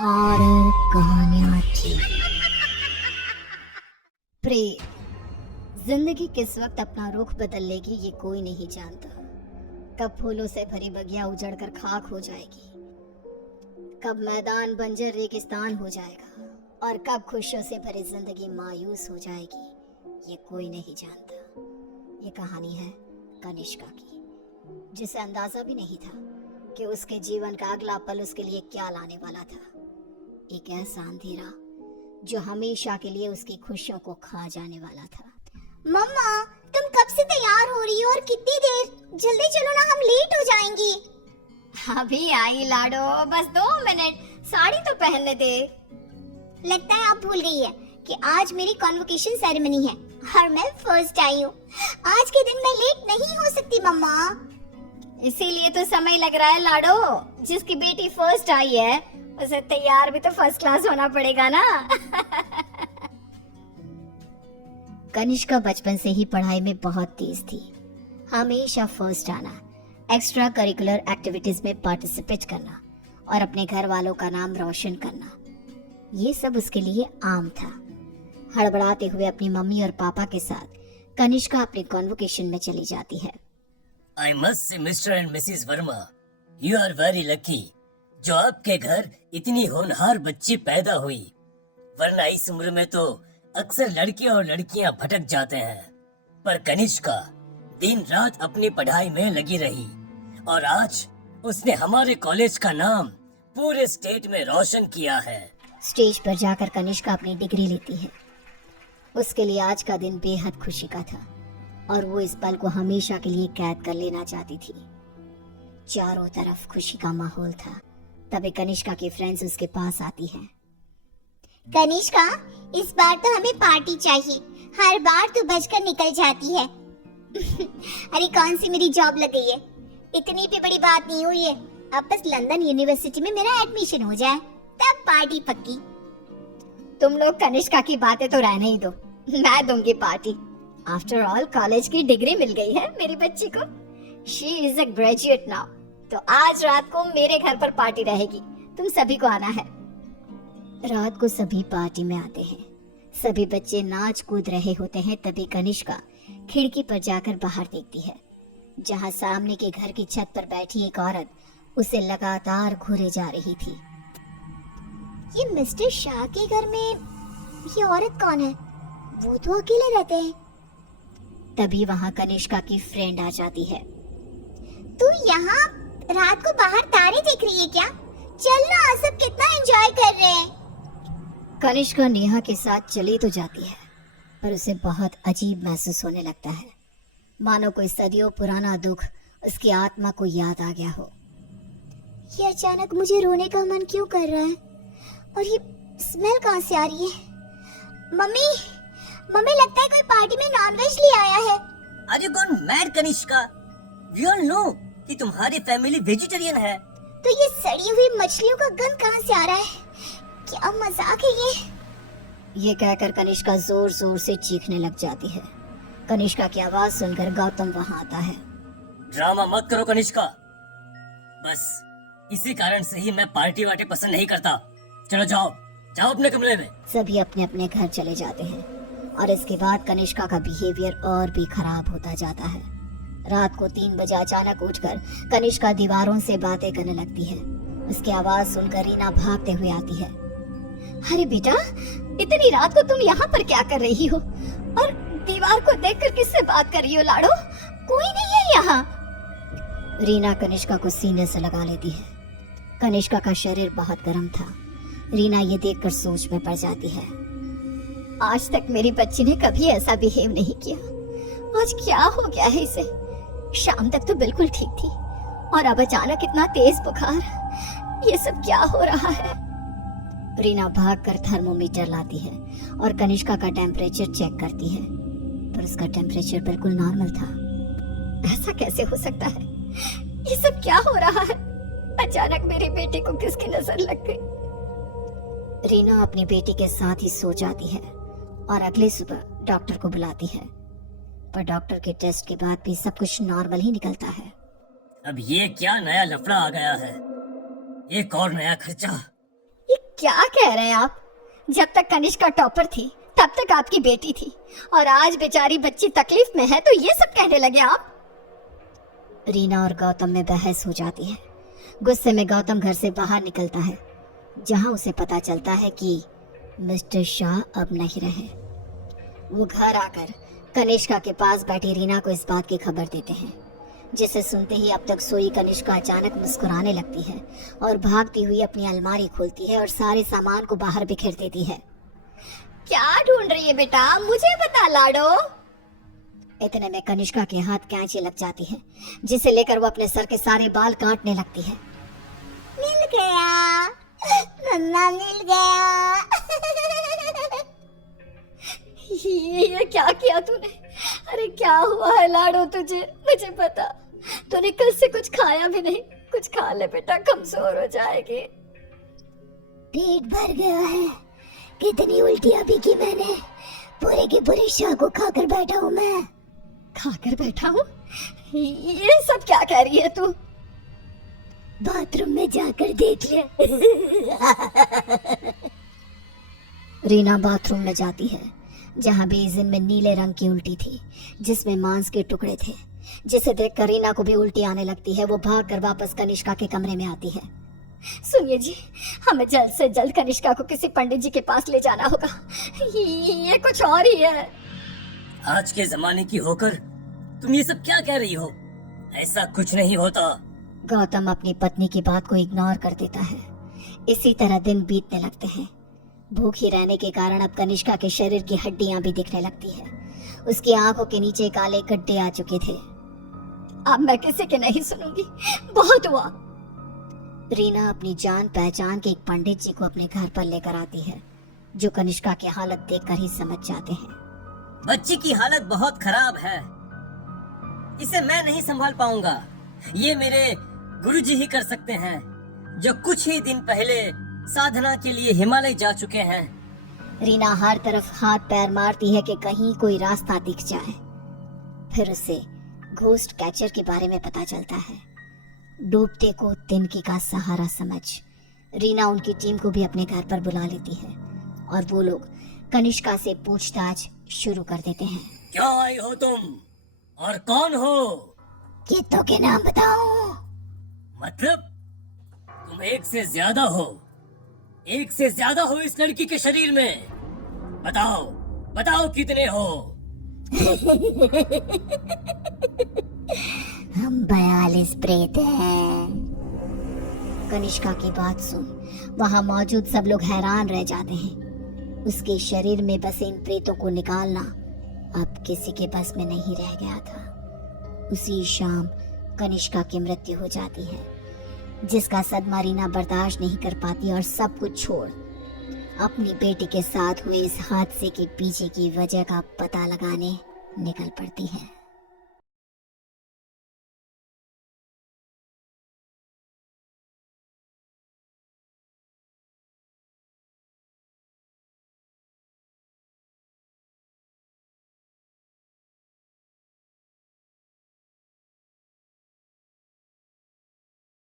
Horror कहानियां थी। प्रेत जिंदगी किस वक्त अपना रुख बदल लेगी ये कोई नहीं जानता। कब फूलों से भरी बगिया उजड़कर खाक हो जाएगी, कब मैदान बंजर रेगिस्तान हो जाएगा और कब खुशियों से भरी जिंदगी मायूस हो जाएगी, ये कोई नहीं जानता। ये कहानी है कनिष्का की, जिसे अंदाजा भी नहीं था कि उसके जीवन का अगला पल उसके लिए क्या लाने वाला था। एक ऐसा अंधेरा जो हमेशा के लिए उसकी खुशियों को खा जाने वाला था। मम्मा, तुम कब से तैयार हो रही हो और कितनी देर? जल्दी चलो ना, हम लेट हो जाएंगे। अभी आई लाडो, बस 2 मिनट, साड़ी तो पहनने दे। लगता है आप भूल गई है कि आज मेरी कॉन्वोकेशन सेरेमनी है और मैं फर्स्ट आई हूँ। आज के दिन मैं लेट नहीं हो सकती मम्मा। इसीलिए तो समय लग रहा है लाडो। जिसकी बेटी फर्स्ट आई है उसे तैयार भी तो फर्स्ट क्लास होना पड़ेगा ना। कनिष्का बचपन से ही पढ़ाई में बहुत तेज थी। हमेशा फर्स्ट आना, एक्स्ट्रा करिकुलर एक्टिविटीज में पार्टिसिपेट करना और अपने घर वालों का नाम रोशन करना, ये सब उसके लिए आम था। हड़बड़ाते हुए अपनी मम्मी और पापा के साथ कनिष्का अपने कॉन्वोकेशन में चली जाती है। I must say, Mr. and Mrs. Verma, you are very lucky जो आपके घर इतनी होनहार बच्ची पैदा हुई, वरना इस उम्र में तो अक्सर लड़के और लड़कियां भटक जाते हैं। पर कनिष्का दिन रात अपनी पढ़ाई में लगी रही और आज उसने हमारे कॉलेज का नाम पूरे स्टेट में रोशन किया है। स्टेज पर जाकर कनिष्का अपनी डिग्री लेती है। उसके लिए आज का दिन बेहद खुशी का था और वो इस पल को हमेशा के लिए कैद कर लेना चाहती थी। चारों तरफ खुशी का माहौल था। तभी कनिष्का की फ्रेंड्स उसके पास आती हैं। कनिष्का, इस बार तो हमें पार्टी चाहिए। हर बार तू बचकर निकल जाती है। अरे कौन सी मेरी जॉब लग गई है, इतनी भी बड़ी बात नहीं हुई है। अब बस लंदन यूनिवर्सिटी में मेरा एडमिशन हो जाए तब पार्टी पक्की। तुम लोग कनिष्का की बातें तो रहने ही दो, मैं दूंगी पार्टी। आफ्टर ऑल कॉलेज की डिग्री मिल गई है मेरी बच्ची को। She is a graduate now. तो आज रात को मेरे घर पर पार्टी रहेगी, तुम सभी को आना है। रात को सभी पार्टी में आते हैं। सभी बच्चे नाच कूद रहे होते हैं। तभी कनिष्का खिड़की पर जाकर बाहर देखती है, जहां सामने के घर की छत पर बैठी एक औरत उसे लगातार घूरे जा रही थी। ये मिस्टर शाह के घर में ये औरत कौन है? वो तो अकेले रहते हैं। तभी वहां कनिष्का की फ्रेंड आ जाती है। तू यहाँ रात को बाहर तारे देख रही है क्या? चल ना, सब कितना एंजॉय कर रहे हैं। कनिष्का नेहा के साथ चली तो जाती है, पर उसे बहुत अजीब महसूस होने लगता है, मानो कोई सदियों पुराना दुख उसकी आत्मा को याद आ गया हो। ये अचानक मुझे रोने का मन क्यों कर रहा है? और ये स्मेल कहाँ से आ रही है? मम्मी, मम्मी, लगता है कोई पार्टी में नॉनवेज ले आया है। Are you gone mad, Kanishka? We all know कि तुम्हारी फैमिली वेजिटेरियन है। तो ये सड़ी हुई मछलियों का गंध कहाँ से आ रहा है? क्या मजाक है ये कहकर कनिष्का जोर जोर से चीखने लग जाती है। कनिष्का की आवाज सुनकर गौतम वहां आता है। ड्रामा मत करो कनिष्का, बस इसी कारण से ही मैं पार्टी वार्टी पसंद नहीं करता। चलो जाओ जाओ अपने कमरे में। सभी अपने अपने घर चले जाते हैं और इसके बाद कनिष्का का बिहेवियर और भी खराब होता जाता है। रात को 3 बजे अचानक उठकर कनिष्का दीवारों से बातें करने लगती है। उसकी आवाज सुनकर रीना भागते हुए आती है। अरे बेटा, इतनी रात को तुम यहाँ पर क्या कर रही हो? और दीवार को देखकर किससे बात कर रही हो लाडो? कोई नहीं है यहाँ। रीना कनिष्का को सीने से लगा लेती है। कनिष्का का शरीर बहुत गर्म था। रीना ये देखकर सोच में पड़ जाती है। आज तक मेरी बच्ची ने कभी ऐसा बिहेव नहीं किया, आज क्या हो गया है इसे? शाम तक तो बिल्कुल ठीक थी और अब अचानक इतना तेज बुखार। ये सब क्या हो रहा है? रीना भागकर थर्मोमीटर लाती है और कनिष्का का टेम्परेचर चेक करती है, पर उसका टेम्परेचर बिल्कुल नॉर्मल था। ऐसा कैसे हो सकता है? ये सब क्या हो रहा है? अचानक मेरी बेटी को किसकी नजर लग गई? रीना अपनी बेटी के साथ ही सो जाती है और अगले सुबह डॉक्टर को बुलाती है, पर डॉक्टर के टेस्ट के बाद भी सब कुछ नॉर्मल ही निकलता है। अब ये क्या नया लफड़ा आ गया है? एक और नया खर्चा। ये क्या कह रहे हैं आप? जब तक कनिष्का टॉपर थी तब तक आपकी बेटी थी, और आज बेचारी बच्ची तकलीफ में है तो ये सब कहने लगे आप? रीना और गौतम में बहस हो जाती है। गुस्से में गौतम घर से बाहर निकलता है, जहां उसे पता चलता है कि मिस्टर शाह अब नहीं रहे। वो घर आकर कनिष्का के पास बैठी रीना को इस बात की खबर देते हैं, जिसे सुनते ही अब तक सोई कनिष्का अचानक मुस्कुराने लगती है और भागती हुई अपनी अलमारी खोलती है और सारे सामान को बाहर बिखेर देती है। क्या ढूंढ रही है बेटा, मुझे बता लाडो। इतने में कनिष्का के हाथ कैंची लग जाती है, जिसे लेकर वो अपने सर के सारे बाल काटने लगती है। मिल गया मम्मा, मिल गया। ये क्या किया तूने? अरे क्या हुआ है लाडो तुझे? मुझे पता, तूने कल से कुछ खाया भी नहीं। कुछ खा ले बेटा, कमजोर हो जाएगी। पेट भर गया है, कितनी उल्टियां भी की मैंने, पूरे की पूरी शाह को खाकर बैठा हूँ मैं। खाकर बैठा हूँ? ये सब क्या कह रही है तू? बाथरूम में जाकर देख ले। रीना बाथरूम में जाती है, जहाँ बेसिन में नीले रंग की उल्टी थी, जिसमें मांस के टुकड़े थे, जिसे देखकर रीना को भी उल्टी आने लगती है। वो भागकर वापस कनिष्का के कमरे में आती है। सुनिए जी, हमें जल्द से जल्द कनिष्का को किसी पंडित जी के पास ले जाना होगा। ये कुछ और ही है। आज के जमाने की होकर तुम ये सब क्या कह रही हो? ऐसा कुछ नहीं होता। गौतम अपनी पत्नी की बात को इग्नोर कर देता है। इसी तरह दिन बीतने लगते हैं। भूखी रहने के कारण अब कनिष्का के शरीर की हड्डियां भी दिखने लगती है। उसकी आंखों के नीचे काले गड्ढे आ चुके थे। अब मैं किसी के नहीं सुनूंगी, बहुत हुआ। रीना अपनी जान पहचान के एक पंडित जी को अपने घर पर लेकर आती है, जो कनिष्का की हालत देखकर ही समझ जाते हैं। बच्ची की हालत बहुत खराब है, इसे मैं नहीं संभाल पाऊंगा। ये मेरे गुरुजी ही कर सकते हैं, जो कुछ ही दिन पहले साधना के लिए हिमालय जा चुके हैं। रीना हर तरफ हाथ पैर मारती है कि कहीं कोई रास्ता दिख जाए। फिर उसे घोस्ट कैचर के बारे में पता चलता है। डूबते को तिनकी का सहारा समझ रीना उनकी टीम को भी अपने घर पर बुला लेती है, और वो लोग कनिष्का से पूछताछ शुरू कर देते हैं। क्यों आई हो तुम और कौन हो? कितों के नाम बताओ। मतलब तुम एक से ज्यादा हो, एक से ज्यादा हो इस लड़की के शरीर में। बताओ बताओ कितने हो? हम 42 प्रेत हैं। कनिष्का की बात सुन वहां मौजूद सब लोग हैरान रह जाते हैं। उसके शरीर में बसे इन प्रेतों को निकालना अब किसी के बस में नहीं रह गया था। उसी शाम कनिष्का की मृत्यु हो जाती है, जिसका सदमा रीना बर्दाश्त नहीं कर पाती और सब कुछ छोड़ अपनी बेटी के साथ हुए इस हादसे के पीछे की वजह का पता लगाने निकल पड़ती है।